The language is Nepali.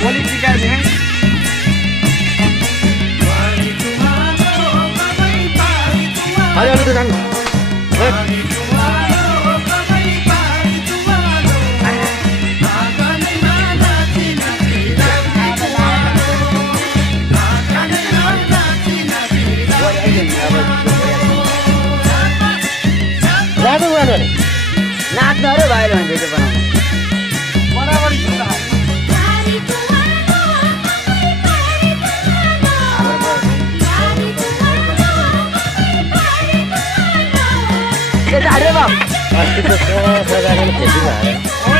Politika ni. Ayo itu kan. Lagu mana ni? नाच्नु अरे भाइले भने भिडियो बनाउनु बराबर सुन्दा के झाडे बाप अस्ति त 6 हजार खेती भयो